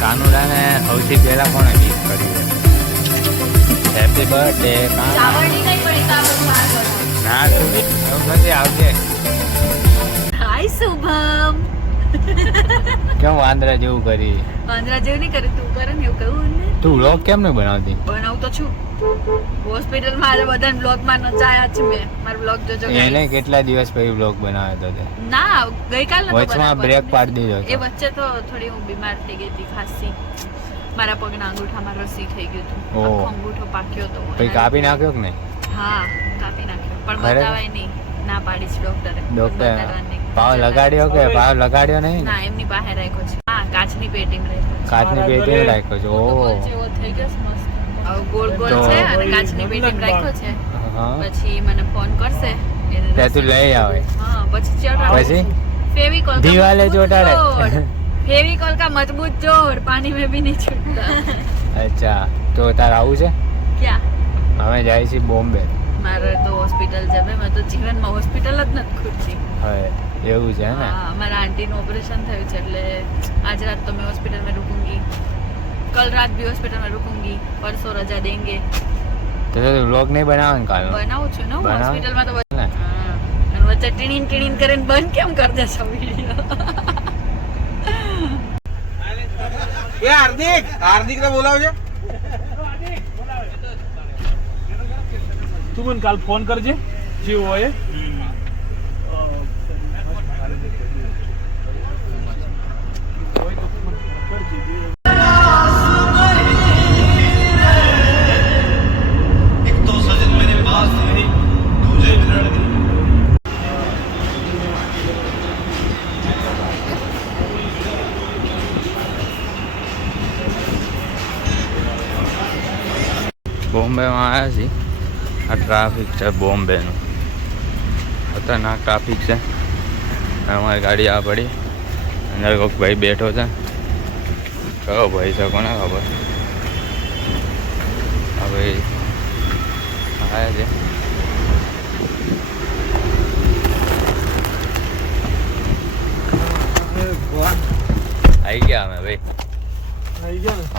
કાનુડા ને સૌથી પહેલા કોણે વિશ કર્યું? હેપી બર્થડે ના તું નથી આવજે. હાય શુભમ. કેમ વાંદરા જેવું કરી? વાંદરા જેવું નહીં કરે, તું કરે ને એવું કહું ને. તું વ્લોગ કેમ નહીં બનાવતી? બનાવું તો છું. હોસ્પિટલ માં બધા વ્લોગ માં નચાયા છે મેં. મારો વ્લોગ જોજો. એને કેટલા દિવસ પછી વ્લોગ બનાવ્યો હતો? ના ગઈકાલ નતો. વચમાં બ્રેક પાડી દીધો. એ વચ્ચે તો થોડી હું બીમાર થઈ ગઈ હતી ખાસી. મારા પગના અંગૂઠામાં રસી થઈ ગયું હતું. આખો અંગૂઠો પાક્યો હતો. પછી કાપી નાખ્યો કે નહીં? હા કાપી નાખ્યો, પણ બતાવાય નહીં. ના પાડી છે ડોક્ટરે. પાવ લગાડ્યો કે પાવ લગાડ્યો નહીં? ના એમની પાસે રાખ્યો છે. હા કાચની પેટીમાં રાખ્યો છે. કાચની પેટીમાં રાખ્યો છે. ઓહો જેવો થઈ ગયો છે મસ્ત. હવે ગોળ ગોળ છે અને કાચની પેટીમાં રાખ્યો છે. પછી મને ફોન કરશે તે તું લઈ આવે. હા પછી ચોટાડે. પછી ફેવિકોલ દિવાલે ચોટાડે. फेविकॉल का मजबूत जोड़, पानी में भी नहीं छूटता. અચ્છા તો તાર આવું છે? ક્યાં? અમે જાય છે બોમ્બે. મારે તો હોસ્પિટલ જમે. મેં તો જીવનમાં હોસ્પિટલ જ નથી ખૂટતી. હવે એવું છે ને? હા મારા આંટીનું ઓપરેશન થયું છે એટલે આજ રાત તો मैं हॉस्पिटल में रुकूंगी. कल रात भी हॉस्पिटल में रुकूंगी. परसों रजा देंगे. તો વ્લોગ નહીં બનાવો ને કાલ? બનાવું છું ને હોસ્પિટલ માં તો. ને હા અને વચ્ચે ટીણીન ટીણીન કરીને બંધ કેમ કરી દેશો વિડિયો? એ હાર્દિક ને બોલાવજે. તું મને કાલ ફોન કરજે જે હોય. બોમ્બેમાં આવ્યા છીએ. આ ટ્રાફિક છે બોમ્બેનું. ખતરનાક ટ્રાફિક છે. અમારી ગાડી આ પડી. અંદર કોઈક ભાઈ બેઠો છે. કયો ભાઈ છે કોને ખબર? હા ભાઈ આવ્યા છે. આવી ગયા અમે ભાઈ.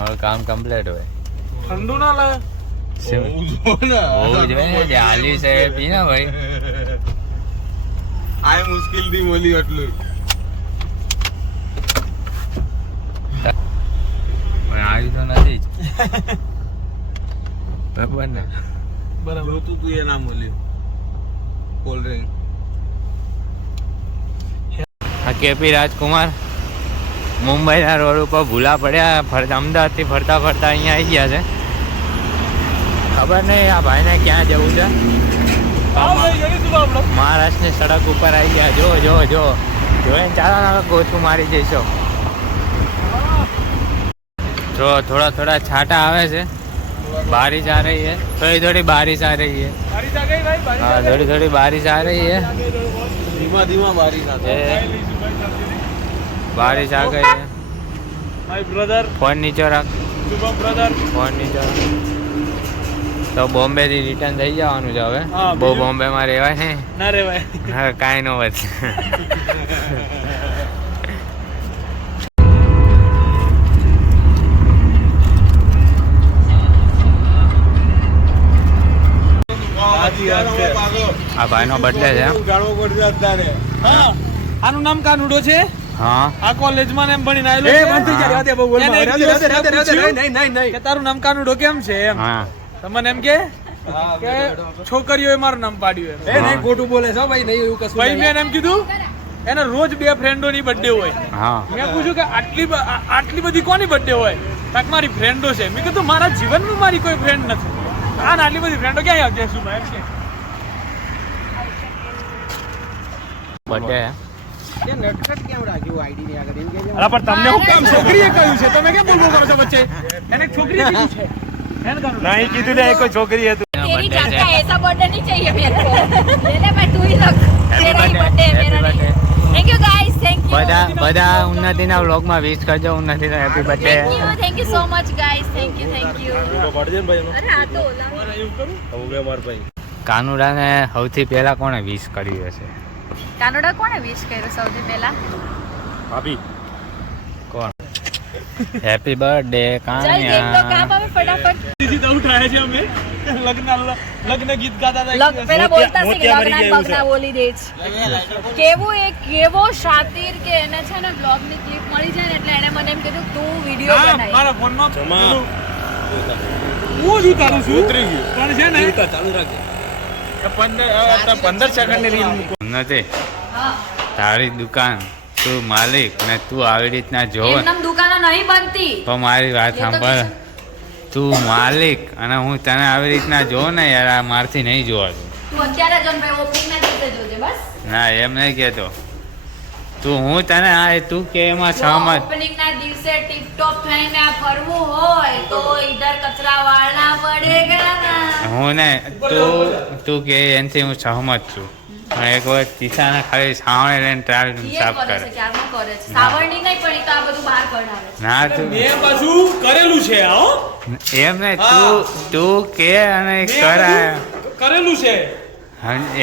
હવે કામ કમ્પ્લીટ હોય. ઠંડુ ના લાગે. જાલી છે પીને ભાઈ. આ મુશ્કેલ થી બોલી એટલું પણ આવી તો નથી જ. બરાબર ને? બરાબર તું એ નામ બોલ્યું કોલ્ડ ડ્રિંક. આ કેપી રાજકુમાર મુંબઈના રોડ ઉપર ભૂલા પડ્યા. અમદાવાદથી ફરતા ફરતા અહીંયા આવી ગયા છે. ખબર નહીં આ ભાઈને ક્યાં જવું છે. મહારાષ્ટ્રની સડક ઉપર આવી ગયા. જો જો જો જોઈને ચાલો ને ગોતું મારી જઈશું. તો થોડા થોડા છાટા આવે છે. बारिश आ रही है. थोड़ी थोड़ी बारिश आ रही है. हाँ थोड़ी थोड़ी बारिश आ रही है. धीमा धीमा बारिश आता है. बारिश आ गई है. माय ब्रदर फोन नीचे रख. શુભમ બ્રધર ફોન નીચે રખ. તો બોમ્બે થી રિટર્ન થઈ જવાનું છે હવે. બહુ બોમ્બે માં રહેવાય ને ના રેવાય. હા કાંઈ નો વધે. આ ભાઈ નો બર્થડે છે. હા આનું નામ કાનુડો છે. હા આ કોલેજમાં એમ ભણીને આવેલો છે. તારું નામ કાનુડો કેમ છે એમ હા તમને એમ કે છોકરીઓએ મારું નામ પાડ્યું એમ. નહીં ખોટું બોલે છે ભાઈ. નહીં એવું કશું. ભાઈ મેં એમ કીધું એને રોજ 2 ફ્રેન્ડોની બર્થડે હોય. હા મેં પૂછ્યું કે આટલી બધી કોની બર્થડે હોય? કાક મારી ફ્રેન્ડો છે. મેં કીધું મારા જીવનમાં મારી કોઈ ફ્રેન્ડ નથી. આ આટલી બધી ફ્રેન્ડો ક્યાં આવશે? શું ભાઈ એમ બર્થડે નટખટ કેમ રાખ્યું આઈડી ની આગળ? એમ કે અલા પણ તમને હું કામ છોકરીએ કહ્યું છે? તમે કેમ બોલવો કરો છો વચ્ચે? એને છોકરીએ કીધું છે. નહીં કીધું ને કોઈ છોકરી હતી. तेरी जात का ऐसा बर्थडे नहीं चाहिए मेरे को. ले ले भाई तू ही रख. तेरा ही बर्थडे है मेरा नहीं. Thank you guys. Thank you. બધા ઉન્નતિના વ્લોગમાં વિશ કરજો. ઉન્નતિનો happy birthday. Thank you so much guys. Thank you. પડજે ને ભાઈ. અરે આ તો ઓલા હવે માર ભાઈ કાનુડાને સૌથી પહેલા કોણે વિશ કર્યું હશે? કાનુડા કોણે વિશ કર્યું સૌથી પહેલા? ભાભી કોણ હેપી બર્થડે ચાલ કેક તો કાપ હવે ફટાફટ. દીદી તો ઉઠાયા છે અમે લગ્ન ગીત ગાતા હતા પેલા બોલતા છે કે લગ્ન બગના બોલી દે છે. કેવો શાતીર કે એને છે ને બ્લોગ ની ક્લિપ મળી જાય ને એટલે એને મને એમ કીધું તું વિડિયો બનાવી. મારા ફોનમાં હું જ ઉતારું છું પણ છે ને ચાલુ રાખજે 15 સેકન્ડની રીલ નથી હા તારી દુકાન તું માલિક ને તું આવી રીતના જોવે એમનેમ દુકાનો નહીં બનતી. તો મારી વાત એ તો સાંભળ તું માલિક અને હું તને આવી રીતના જોઉં ને યાર આ મારથી નહીં જોવાતું તું અત્યારે જો ને ભાઈ ઓપનિંગ ના દિવસે જોજે બસ. ના એમ નહીં કહેતો તું હું તને આ તું કે એમાં સહમત ઓપનિંગ ના દિવસે ટિપટોપ થઈને આ ફરવું હોય તો ઈધર કચરા વાળના પડેગા ના. હું ને તું કે એનાથી હું સહમત છું પણ એક વખત કિસ્સાને ખાલી સાવણે લઈને ટ્રાલ ઈ સાફ કરે છે કરે ક્યારનો કરે છે. સાવરણી નહીં પણ ઈ તો આ બધું બહાર કઢાવે છે. ના તું મેં પાછું કરેલું છે હો એમ ને તું કે અને કરાય કરેલું છે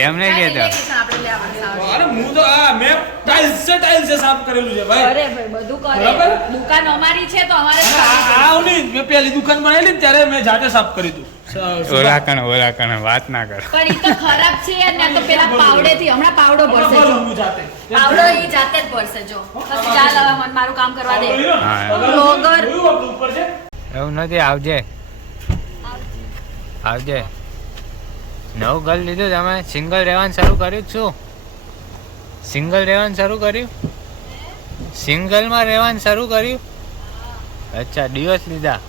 એમ નહીં ચાલ, કહેતો એટલે કિસ્સા આપણે લેવાના સાવરણી. અરે હું તો આ મેં ટાઇલ્સ છે સાફ કરેલું છે ભાઈ અરે ભાઈ બધું કરે. બરાબર. દુકાન અમારી છે તો અમારે જ આ કરવું છે. આ ઓલી મેં પહેલી દુકાન બનાવેલી ને ત્યારે મેં જાતે સાફ કરી હતું ઓલા કણ વાત ના કર પણ ઈ તો ખરાબ છે યાર, ને આ તો પેલા પાવડેથી હમણાં પાવડો ભરશે જો. હું જાતે પાવડો ઈ જાતે જ ભરશે જો. પછી ચાલ હવે મને મારું કામ કરવા દે. હા. બ્લોગર. જોયું આપણું ઉપર છે એવું નથી આવજે નવું ઘર લીધું તમે સિંગલ રહેવાનું શરૂ કર્યું જ શું સિંગલ રહેવાનું શરૂ કર્યું સિંગલમાં રહેવાનું શરૂ કર્યું અચ્છા દિવસ લીધા